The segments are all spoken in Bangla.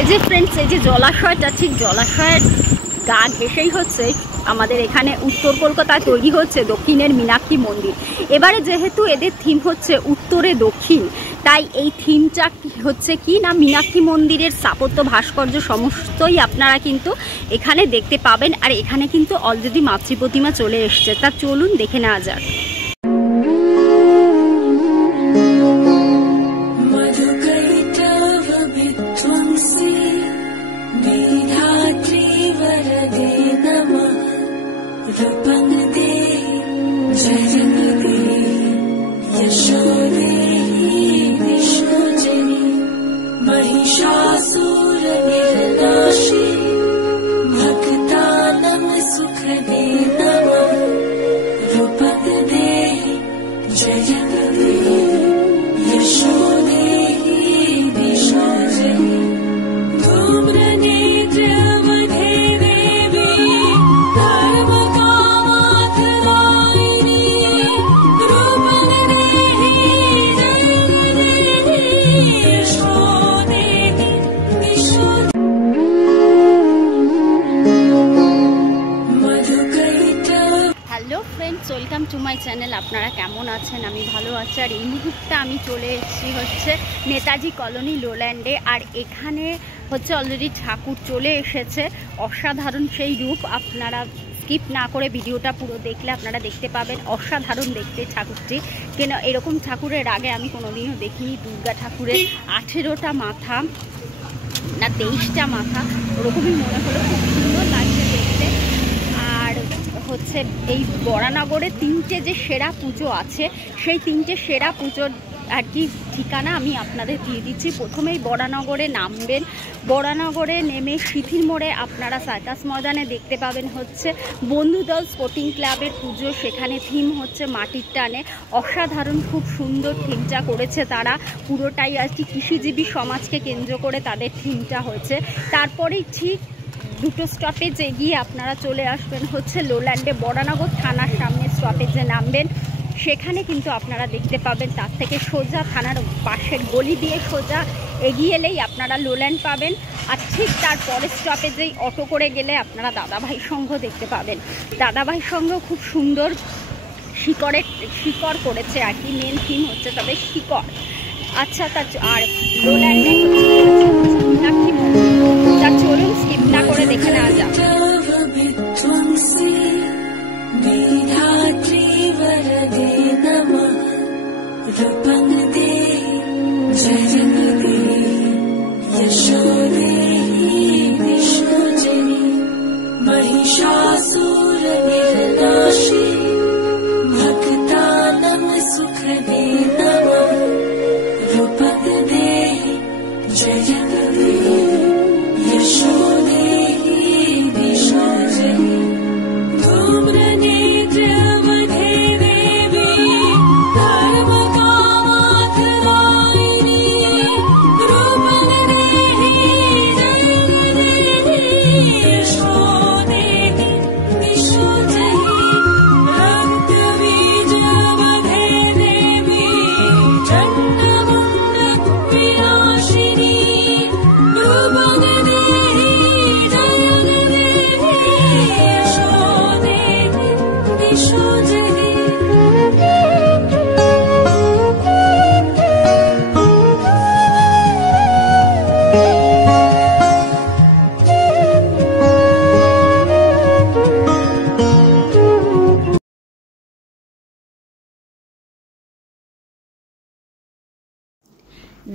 এই যে ফ্রেন্ডস, এই যে জলাশয়টা, ঠিক জলাশয়ের গা ঘেঁষেই হচ্ছে আমাদের এখানে উত্তর কলকাতায় তৈরি হচ্ছে দক্ষিণের মীনাক্ষী মন্দির। এবারে যেহেতু এদের থিম হচ্ছে উত্তরে দক্ষিণ, তাই এই থিমটা হচ্ছে কি না, মীনাক্ষী মন্দিরের স্থাপত্য ভাস্কর্য সমস্তই আপনারা কিন্তু এখানে দেখতে পাবেন। আর এখানে কিন্তু অলরেডি মাতৃ প্রতিমা চলে এসছে, তা চলুন দেখে নেওয়া যাক। Welcome to my channel. আপনারা কেমন আছেন? আমি ভালো আছি। আর এই মুহূর্তে আমি চলে এসেছি হচ্ছে নেতাজি কলোনি লোল্যান্ডে। আর এখানে হচ্ছে অলরেডি ঠাকুর চলে এসেছে, অসাধারণ সেই রূপ। আপনারা স্কিপ না করে ভিডিওটা পুরো দেখলে আপনারা দেখতে পাবেন অসাধারণ দেখতে ঠাকুরটি। কেন এরকম ঠাকুরের আগে আমি কোনোদিনও দেখিনি। দুর্গা ঠাকুরের 18টা মাথা না 23টা মাথা, ওরকমই মনে হলো, খুব সুন্দর লাগছে দেখতে। আর হচ্ছে এই বরানগরে 3টে যে সেরা পুজো আছে, সেই 3টে সেরা পুজোর আর কি ঠিকানা আমি আপনাদের দিয়ে দিচ্ছি। প্রথমেই বরানগরে নামবেন, বরানগরে নেমে সিথির মোড়ে আপনারা সার্কাস ময়দানে দেখতে পাবেন হচ্ছে বন্ধুদল স্পোর্টিং ক্লাবের পুজো। সেখানে থিম হচ্ছে মাটির টানে, অসাধারণ খুব সুন্দর থিমটা করেছে তারা। পুরোটাই আর কি কৃষিজীবী সমাজকে কেন্দ্র করে তাদের থিমটা হয়েছে। তারপরেই ঠিক 2টো স্টপেজ এগিয়ে আপনারা চলে আসবেন হচ্ছে লোল্যান্ডে। বরানগর থানার সামনে স্টপেজে নামবেন, সেখানে কিন্তু আপনারা দেখতে পাবেন তার থেকে সোজা থানার পাশের গলি দিয়ে সোজা এগিয়ে এলেই আপনারা লোল্যান্ড পাবেন। আর ঠিক তার পরের স্টপেজেই অটো করে গেলে আপনারা দাদাভাই সংঘ দেখতে পাবেন। দাদাভাই সংঘ খুব সুন্দর শিকড় করেছে আর কি, মেন থিম হচ্ছে তবে শিকড়। আচ্ছা, আর লোল্যান্ডে মীনাক্ষী মন্দির, তা চলুন স্কিপ না করে দেখে নেওয়া যাক।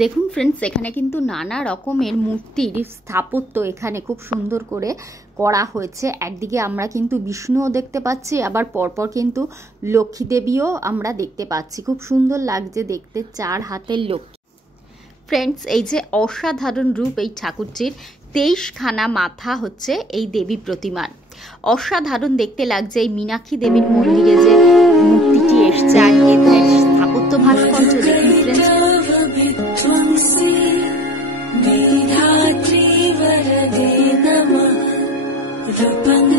দেখুন ফ্রেন্ডস, এখানে কিন্তু নানা রকমের মূর্তির স্থাপত্য এখানে খুব সুন্দর করে করা হয়েছে। একদিকে আমরা কিন্তু বিষ্ণুও দেখতে পাচ্ছি, আবার পরপর কিন্তু লক্ষ্মী দেবীও আমরা দেখতে পাচ্ছি। খুব সুন্দর লাগছে দেখতে, 4 হাতের লক্ষ্মী। ফ্রেন্ডস, এই যে অসাধারণ রূপ এই ঠাকুরটির, 23খানা মাথা হচ্ছে এই দেবী প্রতিমার। অসাধারণ দেখতে লাগছে এই মীনাক্ষী দেবীর মন্দিরে যে মূর্তিটি এসছে। আর এদের স্থাপত্য ভাস্কর্য দেখুন friends, Vidhatri Varade Namah Rupang